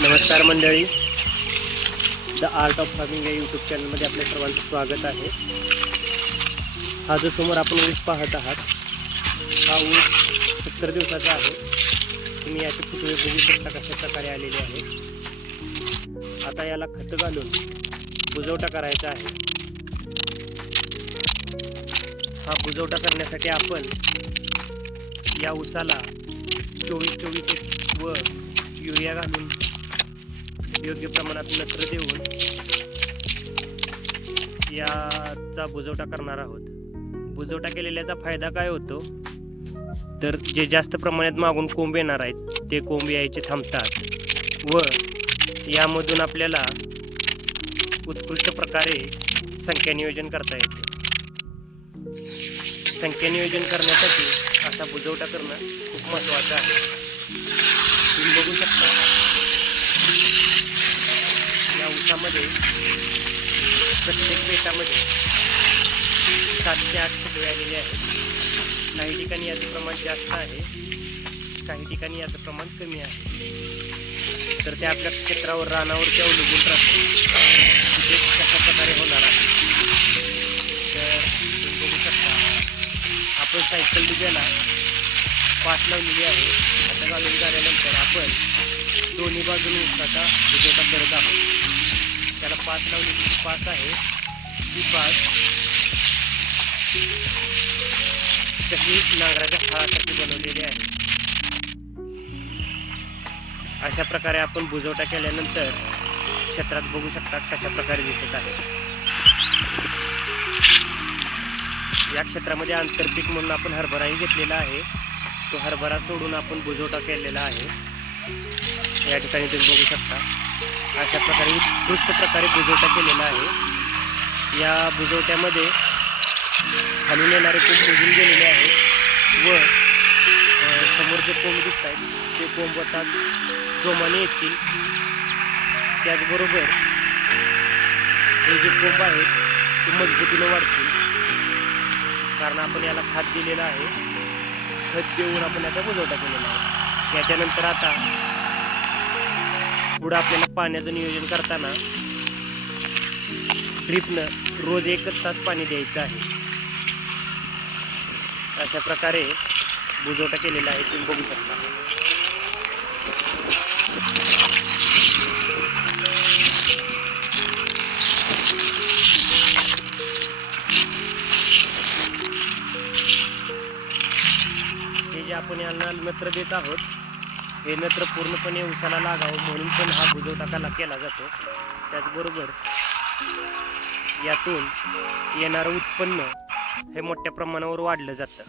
नमस्कार मंडळी, the art of farming या यूट्यूब चॅनलमध्ये आपल्या सर्वांचं स्वागत आहे. हा जो समोर आपण ऊस पाहत आहात, हा ऊस 70 दिवसाचा आहे. तुम्ही याचे फुटवे बघू शकता कशा प्रकारे आलेले आहेत. आता याला खत घालून बुजवटा करायचा आहे. हा बुजवटा करण्यासाठी आपण या ऊसाला 24-24 व युरिया घालून योग्य प्रमाणात नत्र देऊन याचा बुजवटा करणार आहोत. बुजवटा केलेल्याचा फायदा काय होतो, तर जे जास्त प्रमाणात मागून कोंब येणार आहेत ते कोंब यायचे थांबतात व यामधून आपल्याला उत्कृष्ट प्रकारे संख्या नियोजन करता येते. संख्या नियोजन करण्यासाठी असा बुजवटा करणं खूप महत्त्वाचं आहे. तुम्ही बघू शकता या ऊसामध्ये प्रत्येक बेटामध्ये 7 ते 8 फुटवे आलेले आहेत. काही ठिकाणी याचं प्रमाण जास्त आहे, काही ठिकाणी याचं प्रमाण कमी आहे. तर ते आपल्या क्षेत्रावर रानावरती अवलंबून राहते तिथे कशा प्रकारे होणार आहे. तर तुम्ही बघू शकता आपण सायकल डिझेला पास लावलेली आहे. आता घालून झाल्यानंतर आपण दोन्ही बाजूने ऊसाचा बुजवटा करत आहोत. त्याला पास लावलेली पास आहे, ती पास कशी नांगराच्या फाळासाठी बनवलेली आहे. अशा प्रकारे आपण बुजवटा केल्यानंतर क्षेत्रात बघू शकता कशा प्रकारे दिसत आहे. या क्षेत्रामध्ये आंतरपीक म्हणून आपण हरभराही घेतलेला आहे. तो हरभरा सोडून आपण बुजवटा केलेला आहे. या ठिकाणी तुम्ही बघू शकता अशा प्रकारे उत्कृष्ट प्रकारे बुजवटा केलेला आहे. या बुजवट्यामध्ये खालून येणारे कोंब मोजून गेलेले आहेत व समोर जे कोंब दिसत आहेत ते कोंब आता जोमाने येतील. त्याचबरोबर हे जे कोंब आहेत ते मजबूतीने वाढतील, कारण आपण याला खत दिलेलं आहे. खत देऊन आपण याचा बुजवटा केलेला आहे. याच्यानंतर आता पुढं आपल्याला पाण्याचं नियोजन करताना ड्रिपनं रोज 1 तास पाणी द्यायचं आहे. अशा प्रकारे बुजवटा केलेला आहे, तुम्ही बघू शकता. हे जे आपण यांना नत्र देत आहोत, हे नत्र पूर्णपणे ऊसाला लागावं म्हणून पण हा बुजवटा केला जातो. त्याचबरोबर यातून येणारं उत्पन्न हे मोठ्या प्रमाणावर वाढलं जातं.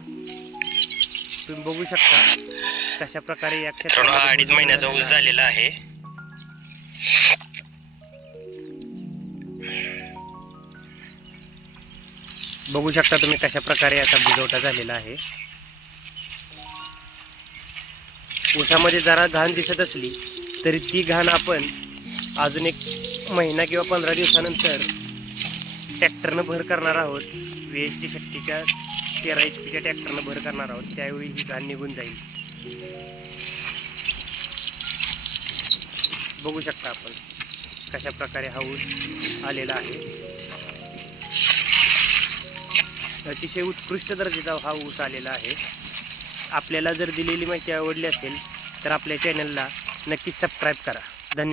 तुम्ही बघू शकता कशा प्रकारे या क्षेत्रात 2.5 महिन्याचा ऊस झालेला आहे. बघू शकता तुम्ही कशा प्रकारे याचा बुजवटा झालेला आहे. ऊसामध्ये जरा घाण दिसत असली तरी ती घाण आपण अजून 1 महिना किंवा 15 दिवसानंतर ट्रॅक्टरनं भर करणार आहोत. VST शक्तीच्या 13 HP ट्रॅक्टरनं भर करणार आहोत. त्यावेळी ही घाण निघून जाईल. बघू शकता आपण कशा प्रकारे हा ऊस आलेला आहे. अतिशय उत्कृष्ट दर्जाचा हा ऊस आलेला आहे. आपल्याला जर दिलेली माहिती आवडली असेल तर आपल्या चॅनलला नक्कीच सबस्क्राईब करा. धन्यवाद.